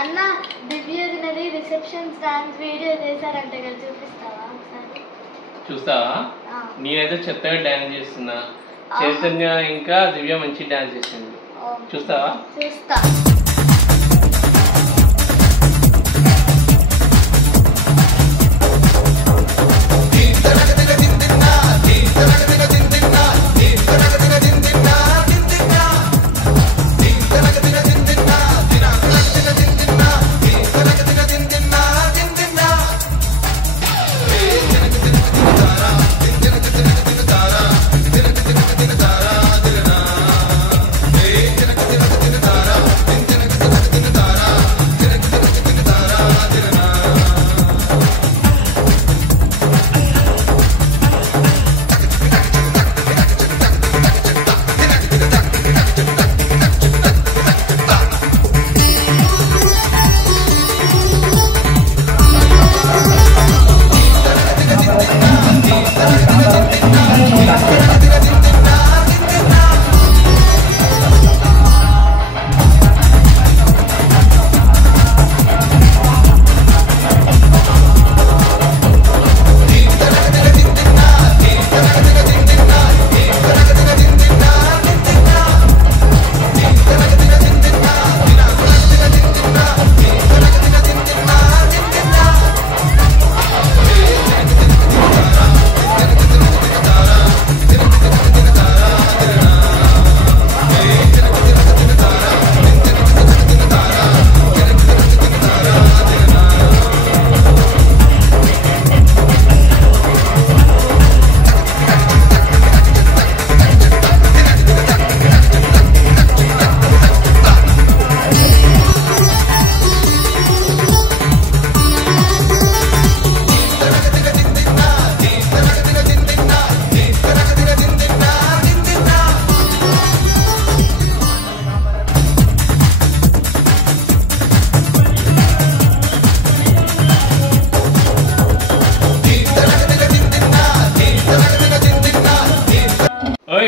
అన్న దివ్యది reception dance video చేశారంటే కదా, చూపిస్తావా ఒకసారి? చూస్తావా? నేనైతే చెత్తగా డాన్స్ చేస్తున్నా, చైతన్య ఇంకా దివ్య మంచి డాన్స్ చేసింది. చూస్తావా? చూస్తా.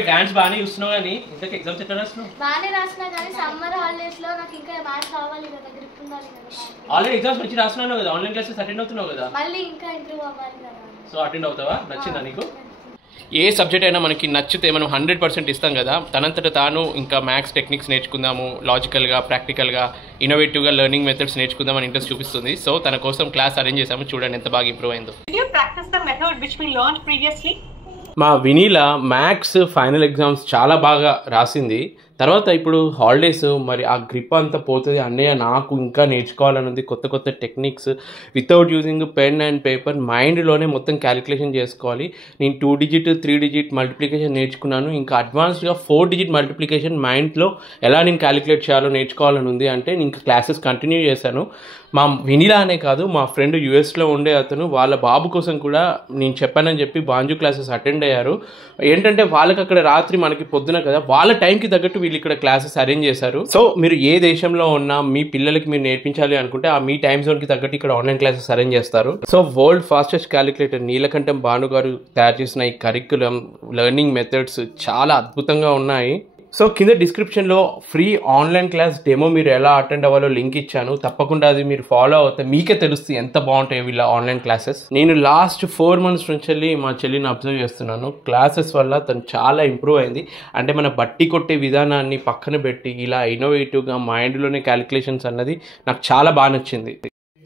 డాన్స్ బాగానే చూస్తున్నావు కానీ ఇంతకు ఎగ్జామ్స్ ఎట్లా రాస్తున్నావు? బాగానే రాసినా కానీ సమ్మర్ హాలిడేస్ లో నాకు ఇంకా మ్యాథ్స్ రావాలి కదా, గ్రిప్ ఉండాలి కదా. ఆల్రెడీ ఎగ్జామ్స్ మంచి రాస్తున్నావు కదా, ఆన్లైన్ క్లాసెస్ అటెండ్ అవుతున్నావు కదా, మళ్ళీ ఇంకా ఇంప్రూవ్ అవ్వాలి కదా. సో అటెండ్ అవుతావా? నచ్చిందా నీకు? ఏ సబ్జెక్ట్ అయినా మనకి నచ్చితే మనం 100% ఇస్తాం కదా. తనంతట తాను ఇంకా మ్యాథ్స్ టెక్నిక్స్ నేర్చుకుందాము, లాజికల్గా ప్రాక్టికల్గా ఇన్నోవేటివ్గా లెర్నింగ్ మెథడ్స్ నేర్చుకుందామని ఇంట్రెస్ట్ చూపిస్తుంది. సో తన కోసం క్లాస్ అరేంజ్ చేసాము, చూడండి ఎంత బాగా ఇంప్రూవ్ అయిందో. మా వినీలా మ్యాథ్స్ ఫైనల్ ఎగ్జామ్స్ చాలా బాగా రాసింది. తర్వాత ఇప్పుడు హాలిడేస్, మరి ఆ గ్రిప్ అంతా పోతుంది. అన్నయ్య నాకు ఇంకా నేర్చుకోవాలని ఉంది, కొత్త కొత్త techniques without using pen and paper మైండ్లోనే మొత్తం క్యాలిక్యులేషన్ చేసుకోవాలి. నేను 2 డిజిట్ 3 డిజిట్ మల్టిప్లికేషన్ నేర్చుకున్నాను, ఇంకా అడ్వాన్స్డ్గా 4 డిజిట్ మల్టిప్లికేషన్ మైండ్లో ఎలా నేను క్యాలిక్యులేట్ చేయాలో నేర్చుకోవాలని ఉంది అంటే నేను ఇంకా క్లాసెస్ కంటిన్యూ చేశాను. మా వినీలా అనే కాదు, మా ఫ్రెండ్ యూఎస్లో ఉండే అతను వాళ్ళ బాబు కోసం కూడా నేను చెప్పానని చెప్పి బాంజు క్లాసెస్ అటెండ్ అయ్యారు. ఏంటంటే వాళ్ళకి అక్కడ రాత్రి, మనకి పొద్దున కదా, వాళ్ళ టైంకి తగ్గట్టు వీళ్ళు ఇక్కడ క్లాసెస్ అరేంజ్ చేశారు. సో మీరు ఏ దేశంలో ఉన్నా మీ పిల్లలకి మీరు నేర్పించాలి అనుకుంటే ఆ మీ టైం జోన్కి తగ్గట్టు ఇక్కడ ఆన్లైన్ క్లాసెస్ అరేంజ్ చేస్తారు. సో వరల్డ్ ఫాస్టెస్ట్ క్యాలిక్యులేటర్ నీలకంఠం భాను గారు తయారు చేసిన ఈ కరిక్యులం లెర్నింగ్ మెథడ్స్ చాలా అద్భుతంగా ఉన్నాయి. సో కింద డిస్క్రిప్షన్లో ఫ్రీ ఆన్లైన్ క్లాస్ డెమో మీరు ఎలా అటెండ్ అవ్వాలో లింక్ ఇచ్చాను. తప్పకుండా అది మీరు ఫాలో అవుతే మీకే తెలుస్తుంది ఎంత బాగుంటాయి వీళ్ళ ఆన్లైన్ క్లాసెస్. నేను లాస్ట్ 4 months నుంచి మా చెల్లిని అబ్జర్వ్ చేస్తున్నాను. క్లాసెస్ వల్ల తను చాలా ఇంప్రూవ్ అయింది. అంటే మన బట్టి కొట్టే విధానాన్ని పక్కన పెట్టి ఇలా ఇన్నోవేటివ్గా మైండ్లోనే క్యాలిక్యులేషన్స్ అన్నది నాకు చాలా బాగా నచ్చింది.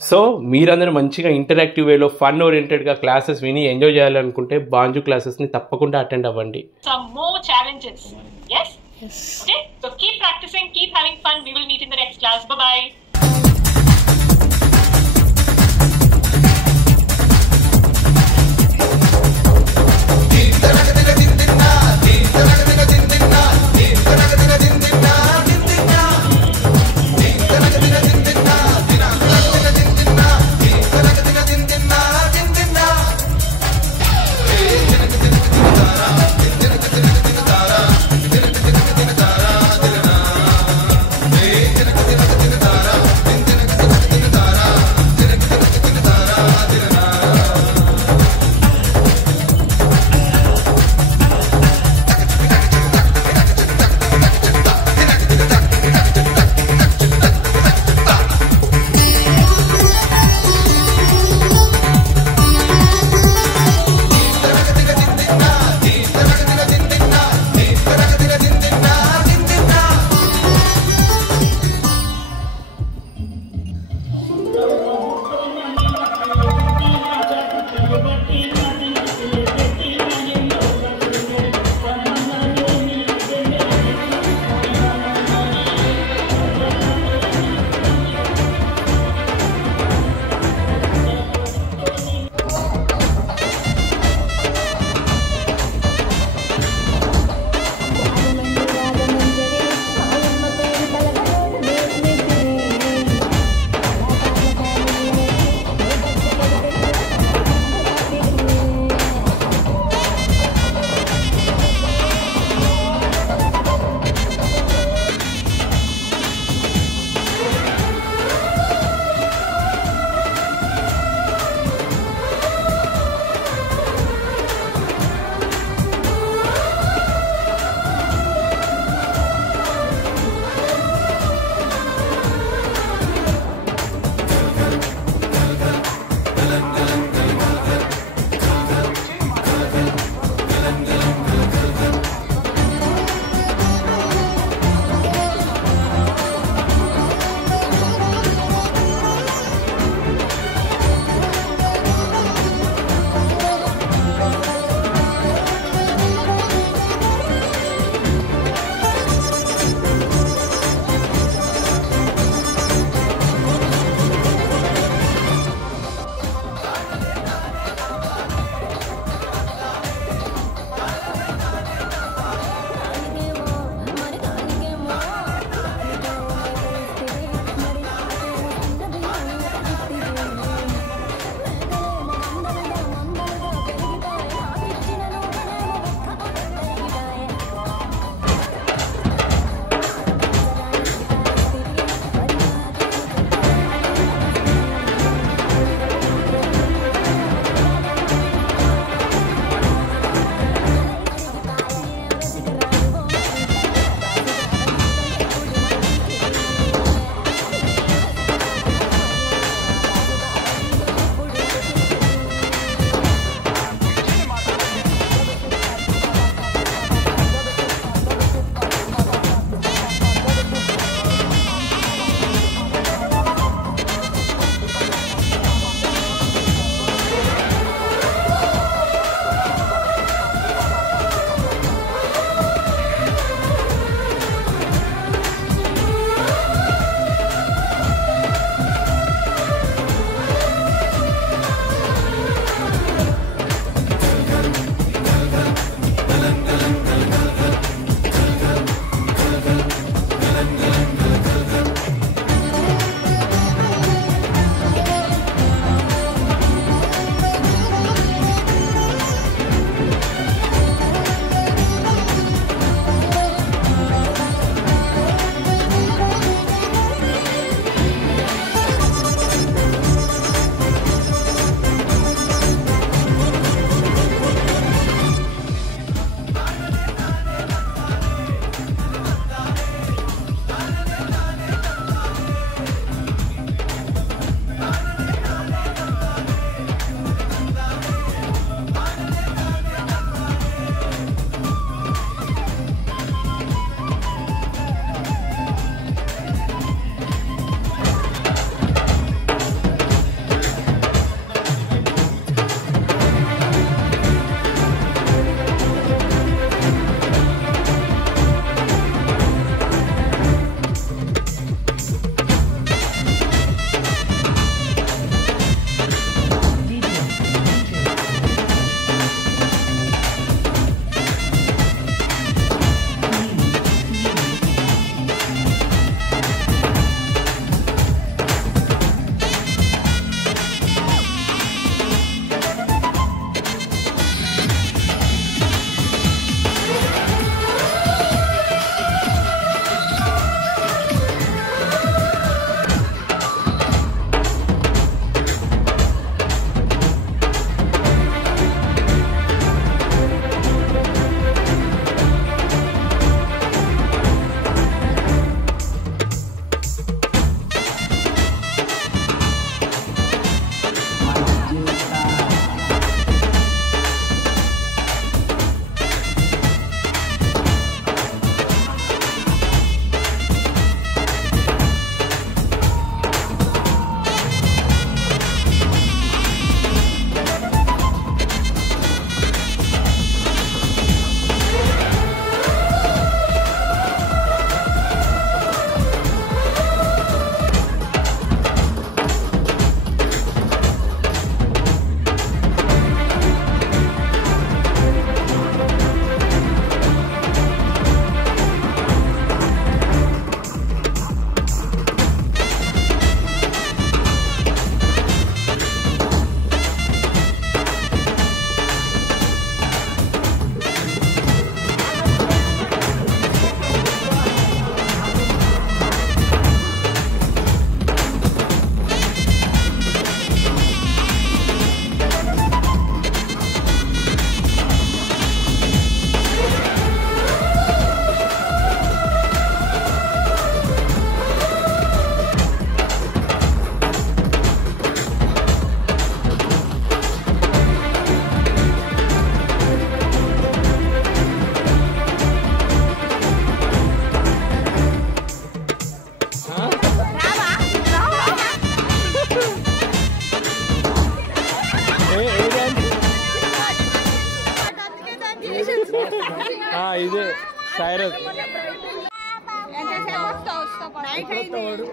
సో మీరందరూ మంచిగా ఇంటరాక్టివ్ వేలో ఫన్ ఓరియంటెడ్గా క్లాసెస్ విని ఎంజాయ్ చేయాలనుకుంటే బాంజు క్లాసెస్ని తప్పకుండా అటెండ్ అవ్వండి. Yes? Yes. Okay, so keep practicing, keep having fun. We will meet in the next class. Bye-bye. ఇదే సైరస్ ఎంతసేపు వస్తావు